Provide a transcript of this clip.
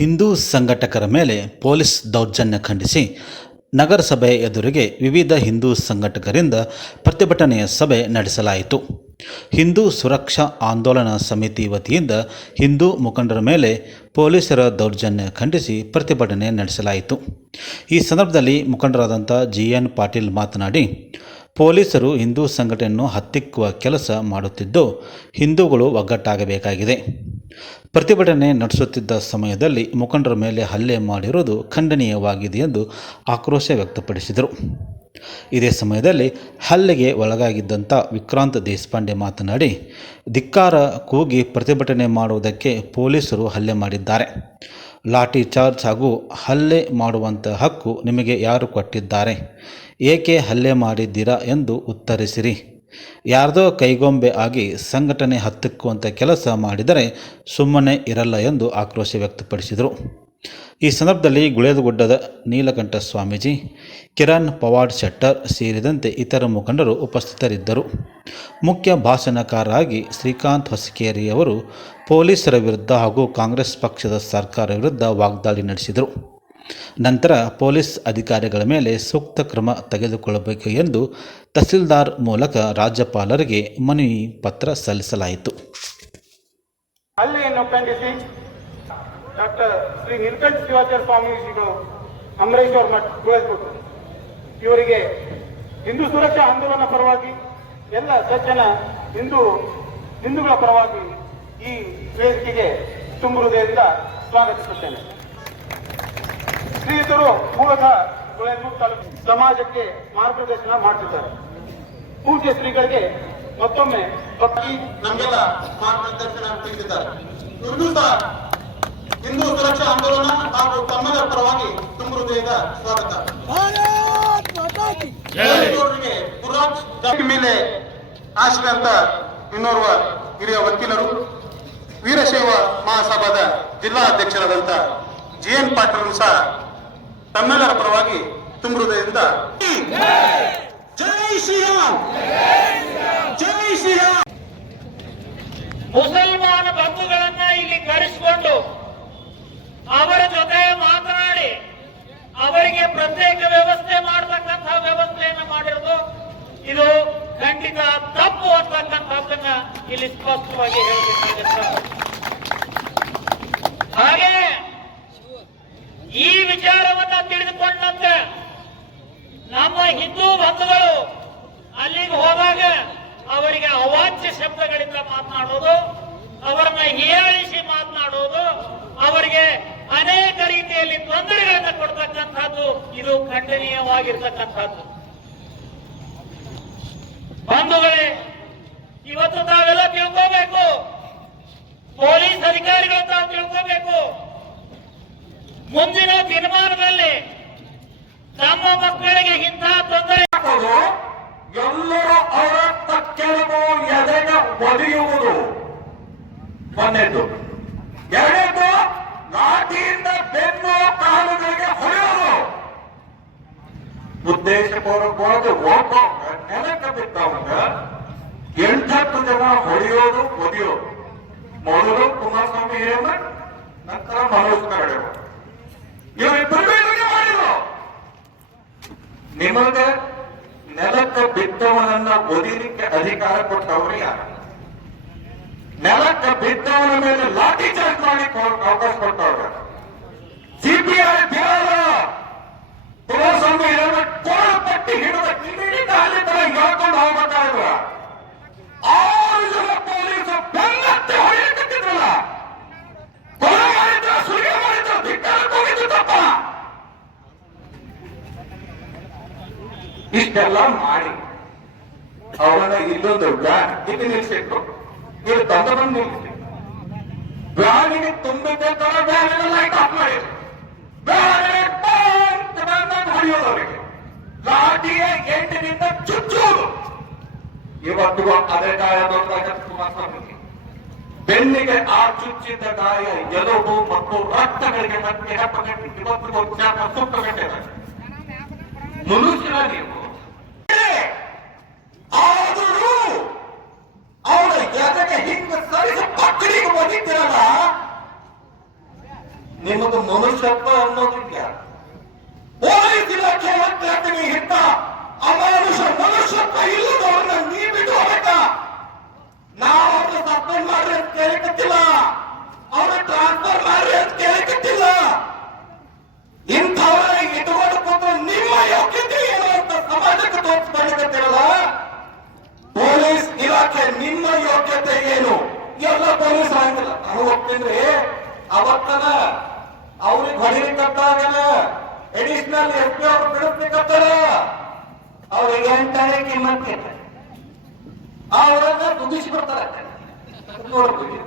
ಹಿಂದೂ ಸಂಘಟಕರ ಮೇಲೆ ಪೊಲೀಸ್ ದೌರ್ಜನ್ಯ ಖಂಡಿಸಿ ನಗರಸಭೆ ಎದುರಿಗೆ ವಿವಿಧ ಹಿಂದೂ ಸಂಘಟಕರಿಂದ ಪ್ರತಿಭಟನೆಯ ಸಭೆ ನಡೆಸಲಾಯಿತು. ಹಿಂದೂ ಸುರಕ್ಷಾ ಆಂದೋಲನ ಸಮಿತಿ ವತಿಯಿಂದ ಹಿಂದೂ ಮುಖಂಡರ ಮೇಲೆ ಪೊಲೀಸರ ದೌರ್ಜನ್ಯ ಖಂಡಿಸಿ ಪ್ರತಿಭಟನೆ ನಡೆಸಲಾಯಿತು. ಈ ಸಂದರ್ಭದಲ್ಲಿ ಮುಖಂಡರಾದಂಥ GN ಪಾಟೀಲ್ ಮಾತನಾಡಿ, ಪೊಲೀಸರು ಹಿಂದೂ ಸಂಘಟನೆಯನ್ನು ಹತ್ತಿಕ್ಕುವ ಕೆಲಸ ಮಾಡುತ್ತಿದ್ದು, ಹಿಂದೂಗಳು ಒಗ್ಗಟ್ಟಾಗಬೇಕಾಗಿದೆ. ಪ್ರತಿಭಟನೆ ನಡೆಸುತ್ತಿದ್ದ ಸಮಯದಲ್ಲಿ ಮುಖಂಡರ ಮೇಲೆ ಹಲ್ಲೆ ಮಾಡಿರುವುದು ಖಂಡನೀಯವಾಗಿದೆ ಎಂದು ಆಕ್ರೋಶ ವ್ಯಕ್ತಪಡಿಸಿದರು. ಇದೇ ಸಮಯದಲ್ಲಿ ಹಲ್ಲೆಗೆ ಒಳಗಾಗಿದ್ದಂಥ ವಿಕ್ರಾಂತ್ ದೇಶಪಾಂಡೆ ಮಾತನಾಡಿ, ಧಿಕ್ಕಾರ ಕೂಗಿ ಪ್ರತಿಭಟನೆ ಮಾಡುವುದಕ್ಕೆ ಪೊಲೀಸರು ಹಲ್ಲೆ ಮಾಡಿದ್ದಾರೆ. ಲಾಠಿ ಚಾರ್ಜ್ ಹಾಗೂ ಹಲ್ಲೆ ಮಾಡುವಂಥ ಹಕ್ಕು ನಿಮಗೆ ಯಾರು ಕೊಟ್ಟಿದ್ದಾರೆ? ಏಕೆ ಹಲ್ಲೆ ಮಾಡಿದ್ದೀರಾ ಎಂದು ಉತ್ತರಿಸಿರಿ. ಯಾರ್ದೋ ಕೈಗೊಂಬೆ ಆಗಿ ಸಂಘಟನೆ ಹತ್ತಿಕ್ಕುವಂಥ ಕೆಲಸ ಮಾಡಿದರೆ ಸುಮ್ಮನೆ ಇರಲ್ಲ ಎಂದು ಆಕ್ರೋಶ ವ್ಯಕ್ತಪಡಿಸಿದರು. ಈ ಸಂದರ್ಭದಲ್ಲಿ ಗುಳೇದಗುಡ್ಡದ ನೀಲಕಂಠ ಸ್ವಾಮೀಜಿ, ಕಿರಣ್ ಪವಾಡ್ ಶೆಟ್ಟರ್ ಸೇರಿದಂತೆ ಇತರ ಮುಖಂಡರು ಉಪಸ್ಥಿತರಿದ್ದರು. ಮುಖ್ಯ ಭಾಷಣಕಾರರಾಗಿ ಶ್ರೀಕಾಂತ್ ಹೊಸಕೇರಿಯವರು ಪೊಲೀಸರ ವಿರುದ್ಧ ಹಾಗೂ ಕಾಂಗ್ರೆಸ್ ಪಕ್ಷದ ಸರ್ಕಾರ ವಿರುದ್ಧ ವಾಗ್ದಾಳಿ ನಡೆಸಿದರು. ನಂತರ ಪೊಲೀಸ್ ಅಧಿಕಾರಿಗಳ ಮೇಲೆ ಸೂಕ್ತ ಕ್ರಮ ತೆಗೆದುಕೊಳ್ಳಬೇಕು ಎಂದು ತಹಸೀಲ್ದಾರ್ ಮೂಲಕ ರಾಜ್ಯಪಾಲರಿಗೆ ಮನವಿ ಪತ್ರ ಸಲ್ಲಿಸಲಾಯಿತು. ಹಲ್ಲೆಯನ್ನು ಖಂಡಿಸಿ ಡಾಕ್ಟರ್ ಶ್ರೀ ನೀಲಕಂಠ ಶಿವಾಚಾರ್ಯ ಸ್ವಾಮೀಜಿಗಳು ಅಮರೇಶ್ವರ ಮಠ ಗುಳೇದಗುಡ್ಡ ಇವರಿಗೆ ಹಿಂದೂ ಸುರಕ್ಷಾ ಆಂದೋಲನ ಪರವಾಗಿ ಎಲ್ಲ ಸಜ್ಜನ ಹಿಂದೂಗಳ ಪರವಾಗಿ ಈ ವೇದಿಕೆಗೆ ತುಂಬ ಹೃದಯದಿಂದ ಸ್ವಾಗತಿಸುತ್ತೇನೆ. ಶ್ರೀಯುತರು ಮೂಲತಃ ಗುಳೇದಗುಡ್ಡ ತಾಲೂಕು ಸಮಾಜಕ್ಕೆ ಮಾರ್ಗದರ್ಶನ ಮಾಡುತ್ತಿದ್ದಾರೆ. ಪೂಜ್ಯ ಶ್ರೀಗಳಿಗೆ ಮತ್ತೊಮ್ಮೆ ಭಕ್ತಿ ನಮಗೆಲ್ಲ ಮಾರ್ಗದರ್ಶನ ತಿಳಿಸಿದ್ದಾರೆ. ಇವ್ರಿಗೂ ಸಹ ಹಿಂದೂ ಸುರಕ್ಷಾ ಆಂದೋಲನ ಹಾಗೂ ತಮ್ಮದರ ಪರವಾಗಿ ತುಂಬ ಹೃದಯದ ಸ್ವಾಗತ. ಮೇಲೆ ಆಶ್ರಯ ಅಂತ ಇನ್ನೋರ್ವ ಹಿರಿಯ ವಕೀಲರು, ವೀರಶೈವ ಮಹಾಸಭಾದ ಜಿಲ್ಲಾ ಅಧ್ಯಕ್ಷರಾದಂಥ GN ಪಾಟೀಲ್ ಸಹ ತಮ್ಮೆಲ್ಲರ ಪರವಾಗಿ ತುಂಬ ಹೃದಯದಿಂದ ಜೈ ಶ್ರೀರಾಮ್, ಜೈ ಶ್ರೀರಾಮ್. ಮುಸಲ್ಮಾನ ಬಂಧುಗಳನ್ನ ಇಲ್ಲಿ ಕರೆಸಿಕೊಂಡು ಅವರ ಜೊತೆ ಮಾತನಾಡಿ ಅವರಿಗೆ ಪ್ರತ್ಯೇಕ ವ್ಯವಸ್ಥೆ ಮಾಡತಕ್ಕಂಥ ವ್ಯವಸ್ಥೆಯನ್ನು ಮಾಡಿರೋದು ಇದು ಖಂಡಿತ ತಪ್ಪು ಅಂತಕ್ಕಂಥದ್ದನ್ನ ಇಲ್ಲಿ ಸ್ಪಷ್ಟವಾಗಿ ಹೇಳಬೇಕಾಗುತ್ತೆ. ಹಾಗೆ ಈ ವಿಚಾರವನ್ನ ತಿಳಿದುಕೊಂಡಂತೆ ನಮ್ಮ ಹಿಂದೂ ಬಂಧುಗಳು ಅಲ್ಲಿಗೆ ಹೋದಾಗ ಅವರಿಗೆ ಅವಾಚ್ಯ ಶಬ್ದಗಳಿಂದ ಮಾತನಾಡೋದು, ಅವರನ್ನ ಹೀಯಾಳಿಸಿ ಮಾತನಾಡೋದು, ಅವರಿಗೆ ಅನೇಕ ರೀತಿಯಲ್ಲಿ ತೊಂದರೆಗಳನ್ನು ಕೊಡ್ತಕ್ಕಂಥದ್ದು ಇದು ಖಂಡನೀಯವಾಗಿರ್ತಕ್ಕಂಥದ್ದು. ಬಂಧುಗಳೇ, ಇವತ್ತು ತಾವೆಲ್ಲ ತಿಳ್ಕೋಬೇಕು, ಪೊಲೀಸ್ ಅಧಿಕಾರಿಗಳು ತಾವು ತಿಳ್ಕೋಬೇಕು, ಮುಂದಿನ ದಿನಮಾನದಲ್ಲಿ ನಮ್ಮ ಮಕ್ಕಳಿಗೆ ಇಂಥ ತೊಂದರೆ ಎಲ್ಲರೂ ಅವರ ತಕ್ಕೆಲವು ಎದೆಗೆ ಒಡೆಯುವುದು ಒಂದನೇದು. ಎರಡನೇದು, ಲಾಠಿಯಿಂದ ಬೆನ್ನು ಕಾಲುಗಳಿಗೆ ಹೊಡೆಯುವುದು. ಉದ್ದೇಶಪೂರ್ವಕವಾಗಿ ಒಬ್ಬ ನೆಲಕ್ಕೆ ಬಿದ್ದವಾಗ 8-10 ಜನ ಹೊಡೆಯೋದು ಒಡೆಯೋದು. ಮೊದಲು ಕುಮಾರಸ್ವಾಮಿ ಹಿರೇಮ, ನಂತರ ಮನೋಜ್ ಕರಡೆ ಇವರಿಬ್ಬರು ಮಾಡಿದ್ರು. ನಿಮಗೆ ನೆಲಕ್ಕೆ ಬಿದ್ದವನನ್ನ ಒದಿಲಿಕ್ಕೆ ಅಧಿಕಾರ ಕೊಟ್ಟವರು ಯಾರು? ನೆಲಕ್ಕೆ ಬಿದ್ದವನ ಮೇಲೆ ಲಾಠಿ ಚಾರ್ಜ್ ಮಾಡಿ ಅವಕಾಶ ಕೊಟ್ಟವ್ರ CBI ಬಿಹಾರ ಕುಮಾರಸ್ವಾಮಿ ಕೋಳ ಪಟ್ಟಿ ಹಿಡಿದ ಕಿಡಿಯಿಂದ ಅಲ್ಲಿ ತರ ಹೇಳ್ಕೊಂಡು ಹೋಗ್ಬೇಕಾದ್ರ 6 ಜನ ಪೊಲೀಸರು ಬೆನ್ನತ್ತೆ ಹೊಡೆಯಕತ್ತಿದ್ರಲ್ಲ, ಕೊಲೆ ಮಾಡಿದ್ರ, ಸುಲಿಗೆ ಮಾಡಿದ್ರ, ಧಿಕ್ಕಾರಕ್ಕೆ ಹೋಗಿದ್ದು ತಪ್ಪ. ಇಷ್ಟೆಲ್ಲ ಮಾಡಿ ಅವರನ್ನ ಇಲ್ಲೊಂದು ವ್ಯಾನ್ ಇಲ್ಲಿ ನಿಲ್ಸಿಟ್ರು, ಇಲ್ಲಿ ತಂದು ಬಂದು ನಿಲ್ಸಿ ವ್ಯಾನಿಗೆ ತುಂಬಿದ್ದ ವ್ಯಾನಿನ ಲೈಟ್ ಆಫ್ ಮಾಡಿದ್ರು. ಹೊಡೆಯೋದವರಿಗೆ ಲಾಠಿಯ ಎಂಟಿನಿಂದ ಚುಚ್ಚುವುದು. ಇವತ್ತಿಗೂ ಅದೇ ಗಾಯ ದೊಡ್ಡ ಕುಮಾರಸ್ವಾಮಿಗೆ ಬೆನ್ನಿಗೆ ಆ ಚುಚ್ಚಿದ್ದ ಗಾಯ ಎಲುಬು ಮತ್ತು ರಕ್ತಗಳಿಗೆ ಮತ್ತೆ ಇವತ್ತಿಗೂ ಸುಟ್ಟುಕೊಂಡಿದ್ದಾರೆ. ಮನುಷ್ಯರ ನೀವು ಆದರೂ ಅವರ ಎದೆಗೆ ಹಿಂದೆ ಸರಿಸಿ ಪಕ್ಕಡಿಗೆ ಒದಿತಿರಲ್ಲ, ನಿಮ್ಮದು ಮನುಷ್ಯತ್ವ ಅನ್ನೋದಿಲ್ಲ. ಪೊಲೀಸ್ ಇಲಾಖೆ ಒತ್ತಾಟನೆ ಹಿಡ್ತ ಅಮಾನುಷ ಮನುಷ್ಯತ್ವ ಇಲ್ಲದವ್ರನ್ನ ನೀ ಬಿಟ್ಟು ಹೋಗ್ಬೇಕಾ? ನಾವು ಅವ್ರನ್ನ ಸಸ್ಪೆಂಡ್ ಮಾಡ್ರಿ ಅಂತ ಕೇಳಕತ್ತಿಲ್ಲ, ಅವ್ರ ಟ್ರಾನ್ಸ್ಫರ್ ಮಾಡ್ರಿ ಅಂತ ಕೇಳಕತ್ತಿಲ್ಲ. ಇಂಥವ್ರ ಇಟ್ಕೊಂಡು ಕೂತ್ರೆ ನಿಮ್ಮ ಯೋಗ್ಯತೆ ಏನು ಅಂತ ಸಮಾಜಕ್ಕೆ ತೋರಿಸ್ಕೊಳ್ಳಕತ್ತಿರಲ್ಲ. ಪೊಲೀಸ್ ಇಲಾಖೆ ನಿಮ್ಮ ಯೋಗ್ಯತೆ ಏನು? ಎಲ್ಲ ಪೊಲೀಸ್ ಆಗಿಲ್ಲ. ನಾನು ಹೋಗ್ತೀನಿ ಅವತ್ತನ ಅವ್ರಿಗೆ ಹೊಡಿಲಿಕ್ಕತ್ತಾಗಲ್ಲ, ಎಡಿಷನಲ್ SP ಅವ್ರು ಬಿಡಿಸ್ಲಿಕ್ಕತ್ತಾರ, ಅವ್ರಿಗೆ ಅಂತಾನೆ ಕಿಮ್ಮತ್ ಅವ್ರನ್ನ ದುಗಿಸಿ ಬರ್ತಾರೆ ನೋಡ್ಬೇಕು.